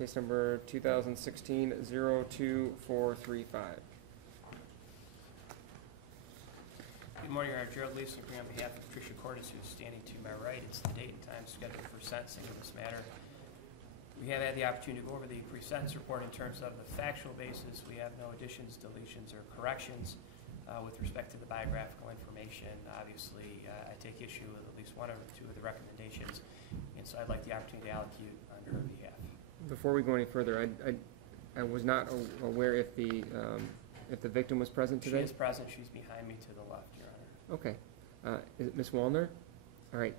Case number 2016-02435. Good morning, Your Honor. Gerald Leeson on behalf of Patricia Cordes, who's standing to my right. It's the date and time scheduled for sentencing in this matter. We have had the opportunity to go over the pre-sentence report in terms of the factual basis. We have no additions, deletions, or corrections with respect to the biographical information. Obviously, I take issue with at least one or two of the recommendations, and so I'd like the opportunity to allocute on her behalf. Before we go any further, I was not aware if the victim was present today. She is present. She's behind me to the left, Your Honor. Okay. Is it Ms. Wallner? All right.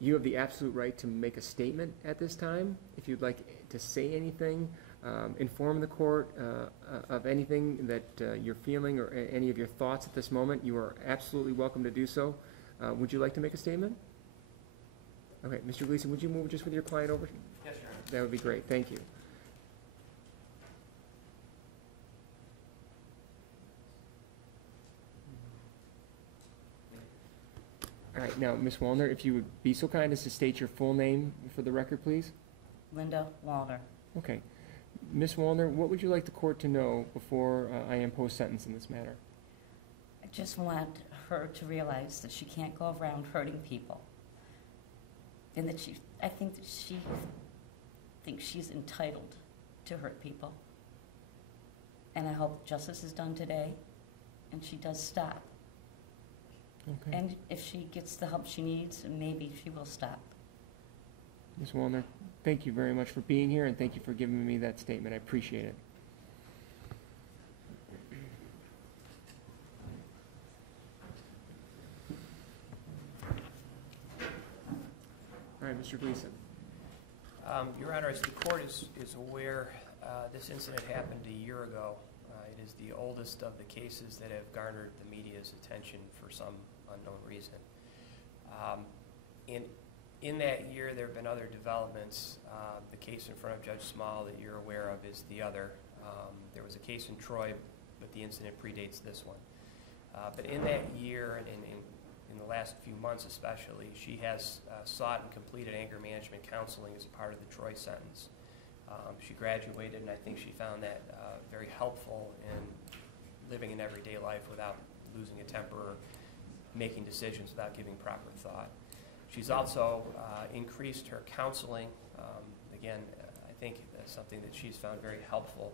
You have the absolute right to make a statement at this time. If you'd like to say anything, inform the court of anything that you're feeling or any of your thoughts at this moment, you are absolutely welcome to do so. Would you like to make a statement? Okay. Mr. Gleason, would you move just with your client over? Yes, Your Honor. That would be great. Thank you. All right, now, Ms. Wallner, if you would be so kind as to state your full name for the record, please. Linda Wallner. Okay. Ms. Wallner, what would you like the court to know before I impose sentence in this matter? I just want her to realize that she can't go around hurting people. And that I think that she thinks she's entitled to hurt people. And I hope justice is done today and she does stop. Okay. And if she gets the help she needs, maybe she will stop. Ms. Wallner, thank you very much for being here, and thank you for giving me that statement. I appreciate it. All right, Mr. Gleason. Your Honor, as the court is aware, this incident happened a year ago. It is the oldest of the cases that have garnered the media's attention for some unknown reason. In that year, there have been other developments. The case in front of Judge Small that you're aware of is the other. There was a case in Troy, but the incident predates this one. But in that year, and in the last few months especially, she has sought and completed anger management counseling as a part of the Troy sentence. She graduated, and I think she found that very helpful in living an everyday life without losing a temper or making decisions without giving proper thought. She's also increased her counseling. Again, I think that's something that she's found very helpful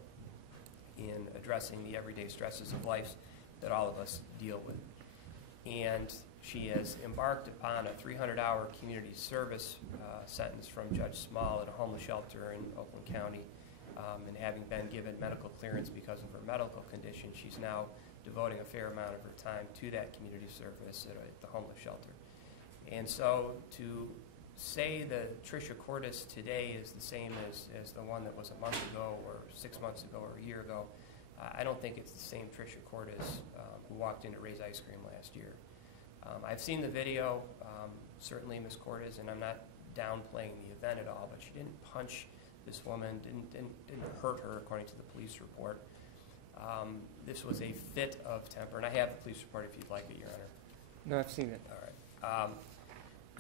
in addressing the everyday stresses of life that all of us deal with. And she has embarked upon a 300-hour community service sentence from Judge Small at a homeless shelter in Oakland County. And having been given medical clearance because of her medical condition, she's now devoting a fair amount of her time to that community service at the homeless shelter. And so to say that Tricia Cordes today is the same as the one that was a month ago or 6 months ago or a year ago, I don't think it's the same Tricia Cordes who walked into Ray's Ice Cream last year. I've seen the video, certainly Ms. Cordes, and I'm not downplaying the event at all, but she didn't punch this woman, didn't hurt her according to the police report. This was a fit of temper, and I have the police report if you'd like it, Your Honor. No, I've seen it. All right.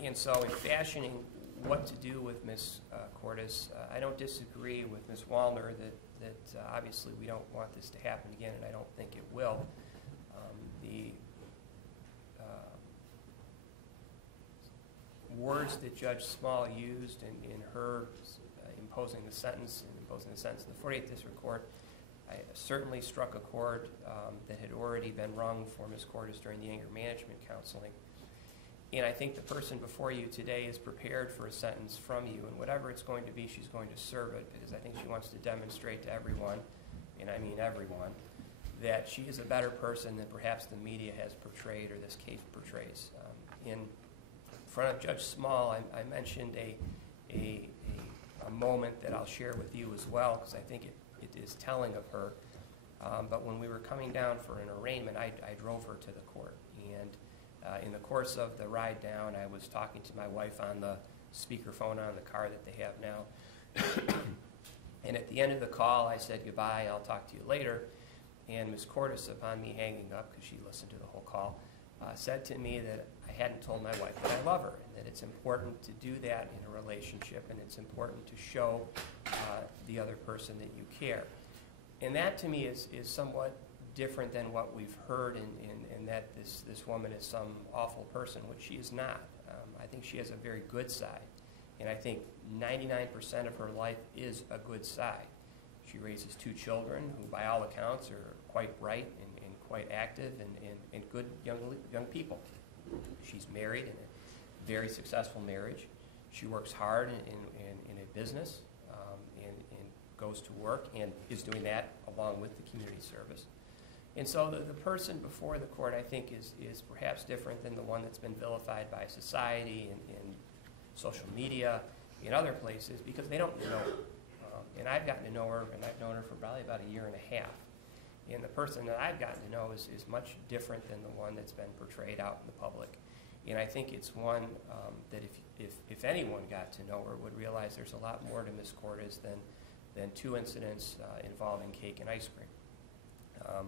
And so in fashioning what to do with Ms. Cordes, I don't disagree with Ms. Wallner that obviously we don't want this to happen again, and I don't think it will. The words that Judge Small used in her imposing the sentence in the 48th District Court, I certainly struck a chord that had already been rung for Ms. Cordes during the anger management counseling. And I think the person before you today is prepared for a sentence from you, and whatever it's going to be, she's going to serve it, because I think she wants to demonstrate to everyone, and I mean everyone, that she is a better person than perhaps the media has portrayed or this case portrays. In front of Judge Small, I mentioned a moment that I'll share with you as well, because I think it is telling of her. But when we were coming down for an arraignment, I drove her to the court. And in the course of the ride down, I was talking to my wife on the speakerphone on the car that they have now. And at the end of the call, I said goodbye, I'll talk to you later. And Ms. Cordes, upon me hanging up, because she listened to the whole call, said to me that I hadn't told my wife that I love her, and that it's important to do that in a relationship, and it's important to show the other person that you care. And that to me is somewhat different than what we've heard in that this woman is some awful person, which she is not. I think she has a very good side. And I think 99% of her life is a good side. She raises 2 children who, by all accounts, are quite bright and quite active and good young people. She's married in a very successful marriage. She works hard in a business and goes to work and is doing that along with the community service. And so the person before the court, I think, is perhaps different than the one that's been vilified by society and social media in other places because they don't know her. And I've gotten to know her, and I've known her for probably about a year and a half. And the person that I've gotten to know is much different than the one that's been portrayed out in the public. And I think it's one that if anyone got to know her would realize there's a lot more to Ms. Cordes than 2 incidents involving cake and ice cream.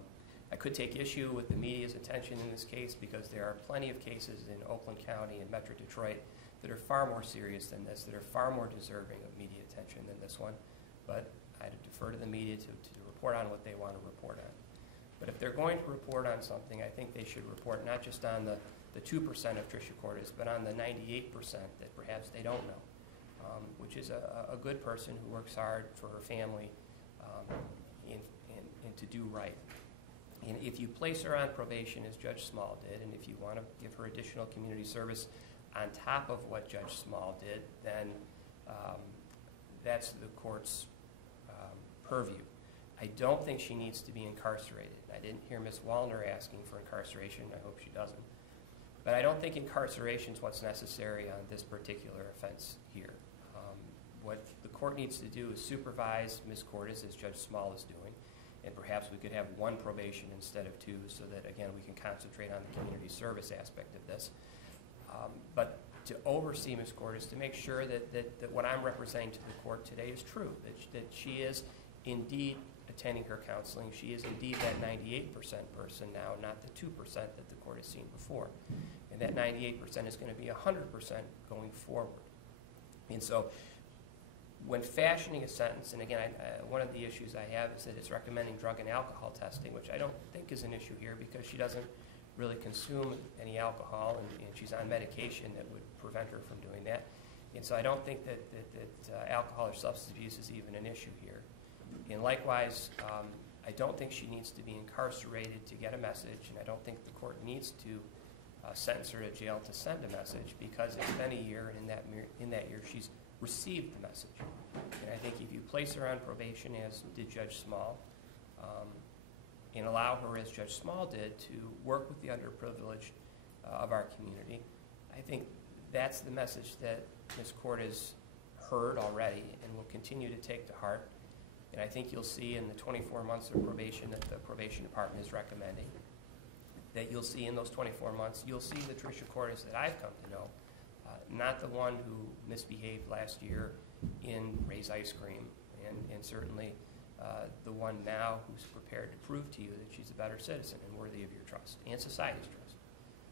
I could take issue with the media's attention in this case because there are plenty of cases in Oakland County and Metro Detroit that are far more serious than this, that are far more deserving of media attention than this one. But I defer to the media to report on what they want to report on. But if they're going to report on something, I think they should report not just on the 2% of Tricia Cordes, but on the 98% that perhaps they don't know, which is a good person who works hard for her family and to do right. And if you place her on probation, as Judge Small did, and if you want to give her additional community service on top of what Judge Small did, then that's the court's purview. I don't think she needs to be incarcerated. I didn't hear Ms. Wallner asking for incarceration. I hope she doesn't. But I don't think incarceration is what's necessary on this particular offense here. What the court needs to do is supervise Ms. Cordes, as Judge Small is doing, and perhaps we could have 1 probation instead of 2 so that, again, we can concentrate on the community service aspect of this. But to oversee Ms. Cordes, to make sure that what I'm representing to the court today is true, that she is indeed attending her counseling. She is indeed that 98% person now, not the 2% that the court has seen before. And that 98% is going to be 100% going forward. And so when fashioning a sentence, and again, one of the issues I have is that it's recommending drug and alcohol testing, which I don't think is an issue here because she doesn't really consume any alcohol and she's on medication that would prevent her from doing that. And so I don't think that alcohol or substance abuse is even an issue here. And likewise, I don't think she needs to be incarcerated to get a message, and I don't think the court needs to sentence her to jail to send a message because it's been a year, and in that year she's received the message. And I think if you place her on probation, as did Judge Small, and allow her, as Judge Small did, to work with the underprivileged of our community, I think that's the message that Ms. Cordes heard already and will continue to take to heart. And I think you'll see in the 24 months of probation that the probation department is recommending, that you'll see in those 24 months, you'll see the Tricia Cordes that I've come to know, not the one who misbehaved last year in Ray's Ice Cream, and certainly the one now who's prepared to prove to you that she's a better citizen and worthy of your trust and society's trust.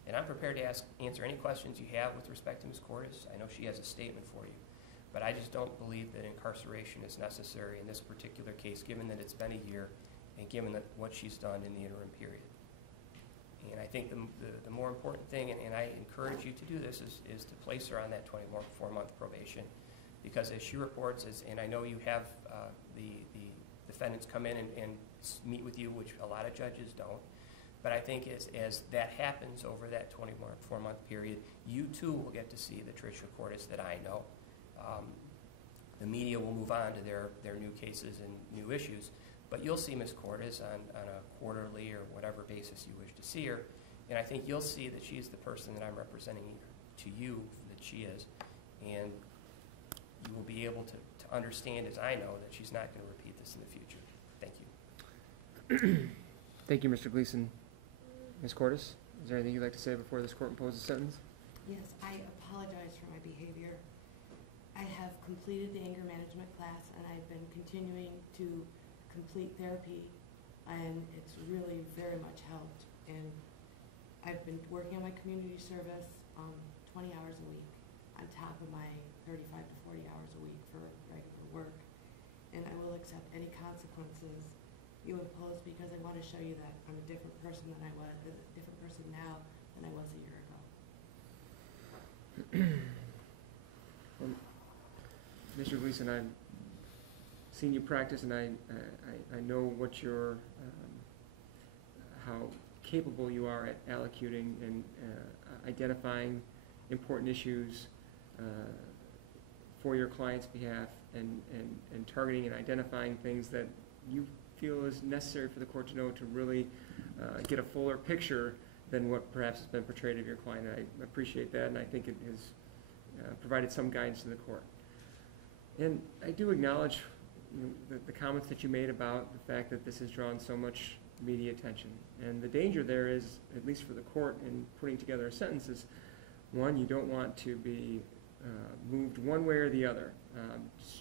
And I'm prepared to answer any questions you have with respect to Ms. Cordes. I know she has a statement for you. But I just don't believe that incarceration is necessary in this particular case, given that it's been a year and given that what she's done in the interim period. And I think the more important thing, and I encourage you to do this, is to place her on that 24-month probation. Because as she reports, and I know you have the defendants come in and meet with you, which a lot of judges don't, but I think as that happens over that 24-month period, you too will get to see the Tricia Cordes that I know. The media will move on to their new cases and new issues, but you'll see Ms. Cordes on a quarterly or whatever basis you wish to see her, and I think you'll see that she's the person that I'm representing to you that she is, and you will be able to understand, as I know, that she's not going to repeat this in the future. Thank you. Thank you, Mr. Gleason. Ms. Cordes, is there anything you'd like to say before this court imposes a sentence? Yes, I apologize for my behavior. I have completed the anger management class, and I've been continuing to complete therapy, and it's really very much helped. And I've been working on my community service 20 hours a week on top of my 35 to 40 hours a week for regular work. And I will accept any consequences you impose, because I want to show you that I'm a different person than I was, a different person now than I was a year ago. And Mr. Gleason, I've seen you practice, and I know what your, how capable you are at allocuting and identifying important issues for your client's behalf, and targeting and identifying things that you feel is necessary for the court to know to really get a fuller picture than what perhaps has been portrayed of your client. And I appreciate that, and I think it has provided some guidance to the court. And I do acknowledge the comments that you made about the fact that this has drawn so much media attention. And the danger there is, at least for the court in putting together a sentence, is one, you don't want to be moved one way or the other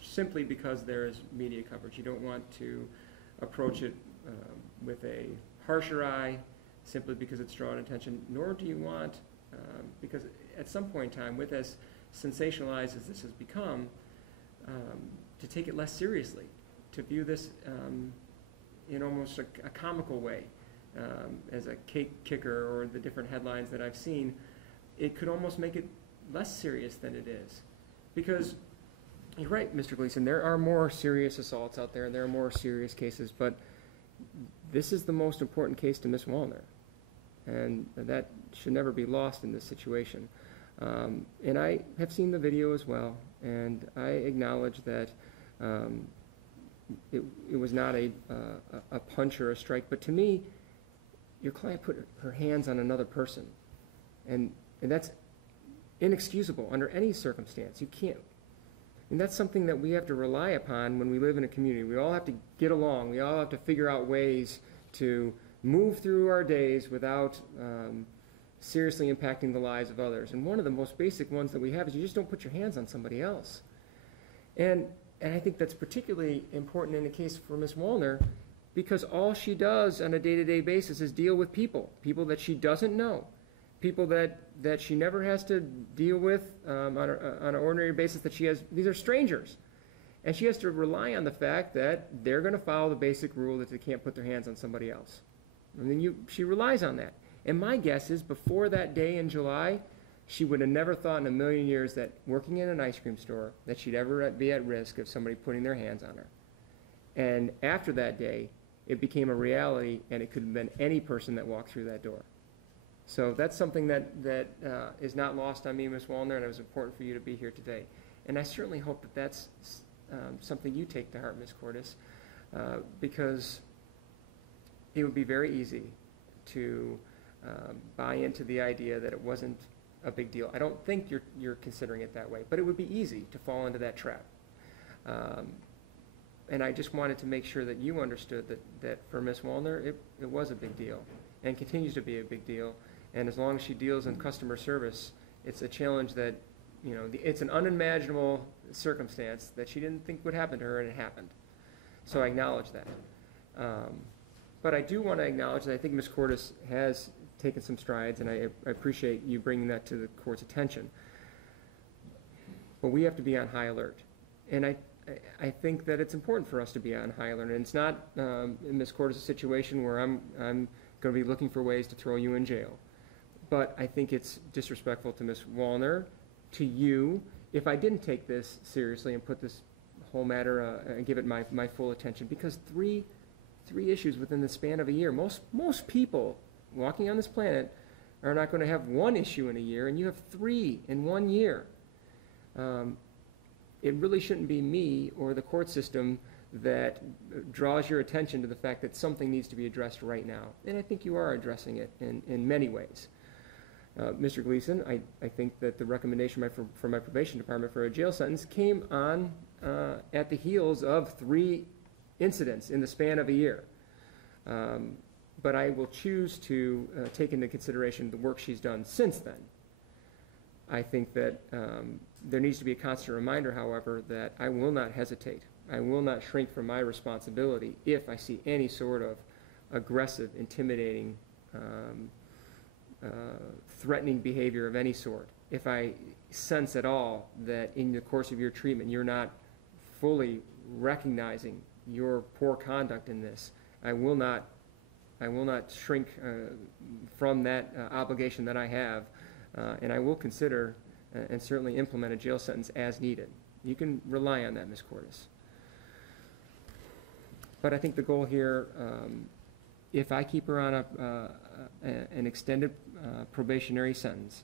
simply because there is media coverage. You don't want to approach it with a harsher eye simply because it's drawn attention, nor do you want, because at some point in time, with as sensationalized as this has become, to take it less seriously, to view this in almost a comical way, as a cake kicker, or the different headlines that I've seen. It could almost make it less serious than it is. Because you're right, Mr. Gleason, there are more serious assaults out there, and there are more serious cases, but this is the most important case to Ms. Wallner, and that should never be lost in this situation. And I have seen the video as well, and I acknowledge that it was not a punch or a strike, but to me, your client put her hands on another person, and that's inexcusable under any circumstance. You can't, and that's something that we have to rely upon when we live in a community. We all have to get along. We all have to figure out ways to move through our days without seriously impacting the lives of others. And one of the most basic ones that we have is you just don't put your hands on somebody else. And I think that's particularly important in the case for Ms. Wallner, because all she does on a day-to-day basis is deal with people that she doesn't know, people that she never has to deal with on an ordinary basis that she has. These are strangers. And she has to rely on the fact that they're going to follow the basic rule that they can't put their hands on somebody else. And then she relies on that. And my guess is before that day in July, she would have never thought in a million years that working in an ice cream store that she'd ever be at risk of somebody putting their hands on her. And after that day, it became a reality, and it could have been any person that walked through that door. So that's something that is not lost on me, Ms. Wallner, and it was important for you to be here today. And I certainly hope that that's something you take to heart, Ms. Cordes, because it would be very easy to buy into the idea that it wasn't a big deal. I don't think you're considering it that way, but it would be easy to fall into that trap. And I just wanted to make sure that you understood that for Ms. Wallner, it was a big deal and continues to be a big deal. And as long as she deals in customer service, it's a challenge that, it's an unimaginable circumstance that she didn't think would happen to her, and it happened. So I acknowledge that. But I do want to acknowledge that I think Ms. Cordes has taken some strides, and I appreciate you bringing that to the court's attention. But we have to be on high alert. And I think that it's important for us to be on high alert. And it's not, in Ms. Cordes' situation where I'm going to be looking for ways to throw you in jail. But I think it's disrespectful to Ms. Wallner, to you, if I didn't take this seriously and put this whole matter and give it my full attention. Because three issues within the span of a year. Most people walking on this planet are not going to have one issue in a year, and you have 3 in 1 year. It really shouldn't be me or the court system that draws your attention to the fact that something needs to be addressed right now. And I think you are addressing it in many ways. Mr. Gleason, I think that the recommendation from my probation department for a jail sentence came on at the heels of 3 incidents in the span of a year. But I will choose to take into consideration the work she's done since then. I think that there needs to be a constant reminder, however, that I will not hesitate. I will not shrink from my responsibility if I see any sort of aggressive, intimidating, threatening behavior of any sort. If I sense at all that in the course of your treatment you're not fully recognizing your poor conduct in this. I will not shrink from that obligation that I have, and I will consider and certainly implement a jail sentence as needed. You can rely on that, Ms. Cordes. But I think the goal here, if I keep her on an extended probationary sentence,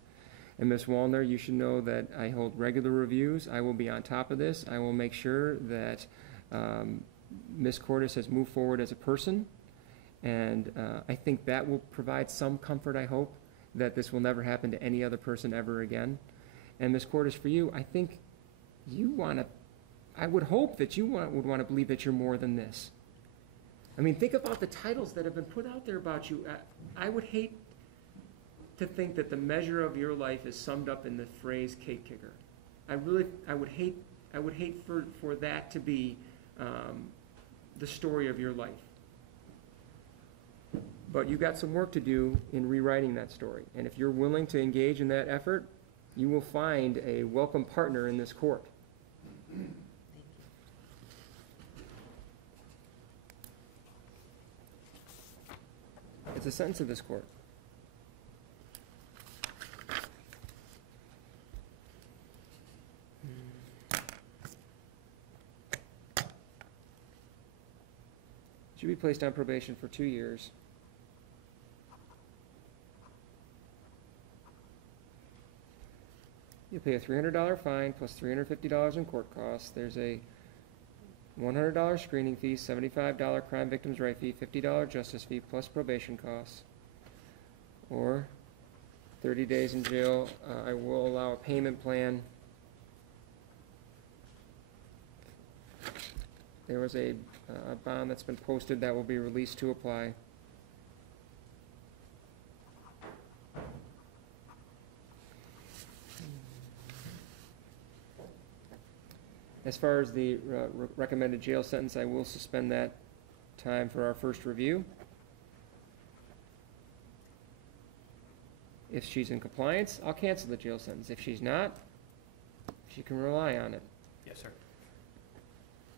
and Ms. Wallner, you should know that I hold regular reviews. I will be on top of this. I will make sure that Ms. Cordes has moved forward as a person, and I think that will provide some comfort, I hope, that this will never happen to any other person ever again. And Ms. Cordes, for you, I think you want to, I would hope that you would want to believe that you're more than this. I mean, think about the titles that have been put out there about you. I would hate to think that the measure of your life is summed up in the phrase cake kicker. I would hate for that to be the story of your life. But you got some work to do in rewriting that story. And if you're willing to engage in that effort, you will find a welcome partner in this court. It's a sentence of this court. Should be placed on probation for 2 years. You pay a $300 fine plus $350 in court costs. There's a $100 screening fee, $75 crime victims' right fee, $50 justice fee plus probation costs, or 30 days in jail. I will allow a payment plan. There was a bond that's been posted that will be released to apply. As far as the recommended jail sentence, I will suspend that time for our first review. If she's in compliance, I'll cancel the jail sentence. If she's not, she can rely on it. Yes, sir.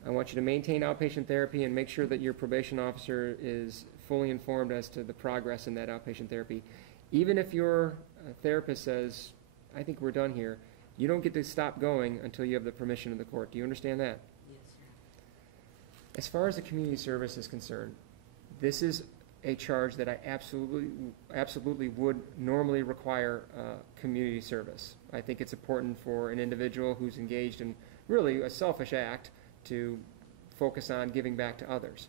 I want you to maintain outpatient therapy and make sure that your probation officer is fully informed as to the progress in that outpatient therapy. Even if your therapist says, I think we're done here, you don't get to stop going until you have the permission of the court. Do you understand that? Yes, sir. As far as the community service is concerned, this is a charge that I absolutely would normally require community service. I think it's important for an individual who's engaged in really a selfish act to focus on giving back to others.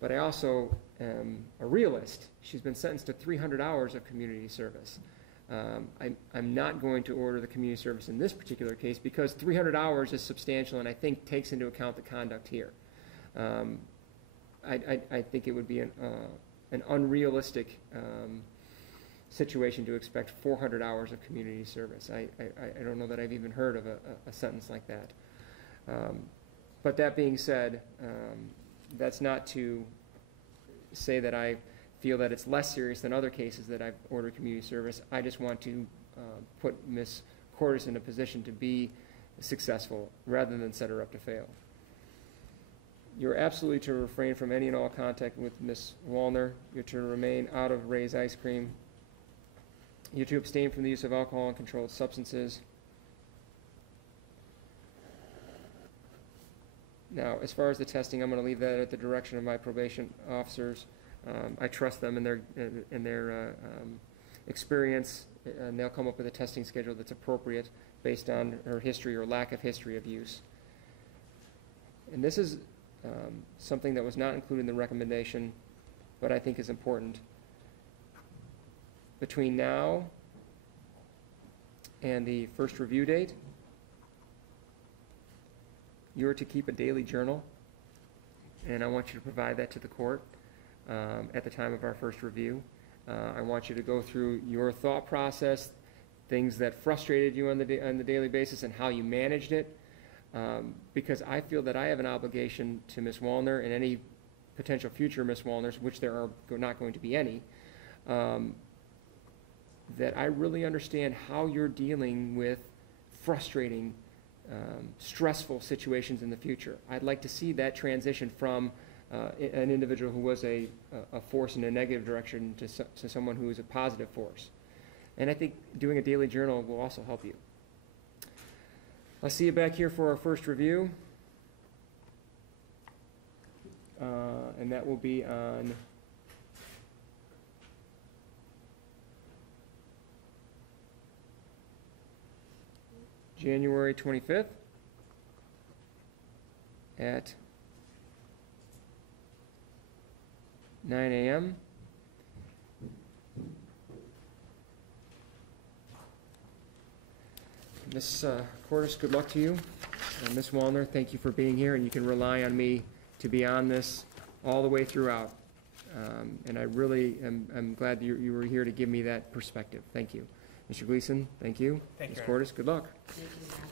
But I also am a realist. She's been sentenced to 300 hours of community service. I'm not going to order the community service in this particular case because 300 hours is substantial and I think takes into account the conduct here. I think it would be an unrealistic situation to expect 400 hours of community service. I don't know that I've even heard of a sentence like that. But that being said, that's not to say that I feel that it's less serious than other cases that I've ordered community service. I just want to put Ms. Cordes in a position to be successful rather than set her up to fail. You're absolutely to refrain from any and all contact with Ms. Wallner. You're to remain out of Ray's ice cream. You're to abstain from the use of alcohol and controlled substances. Now, as far as the testing, I'm going to leave that at the direction of my probation officers. I trust them in their experience, and they'll come up with a testing schedule that's appropriate based on her history or lack of history of use. And this is something that was not included in the recommendation, but I think is important. Between now and the first review date, you're to keep a daily journal, and I want you to provide that to the court at the time of our first review. I want you to go through your thought process, things that frustrated you on the daily basis and how you managed it, because I feel that I have an obligation to Ms. Wallner and any potential future Ms. Wallners, which there are not going to be any, that I really understand how you're dealing with frustrating stressful situations in the future. I'd like to see that transition from an individual who was a force in a negative direction to someone who is a positive force. And I think doing a daily journal will also help you. I'll see you back here for our first review. And that will be on January 25th at 9 a.m. Ms. Cordes, good luck to you. Ms. Wallner, thank you for being here, and you can rely on me to be on this all the way throughout. And I really am glad you were here to give me that perspective. Thank you. Mr. Gleason, thank you. Thank you, Ms. Aaron. Cordes, good luck. Thank you.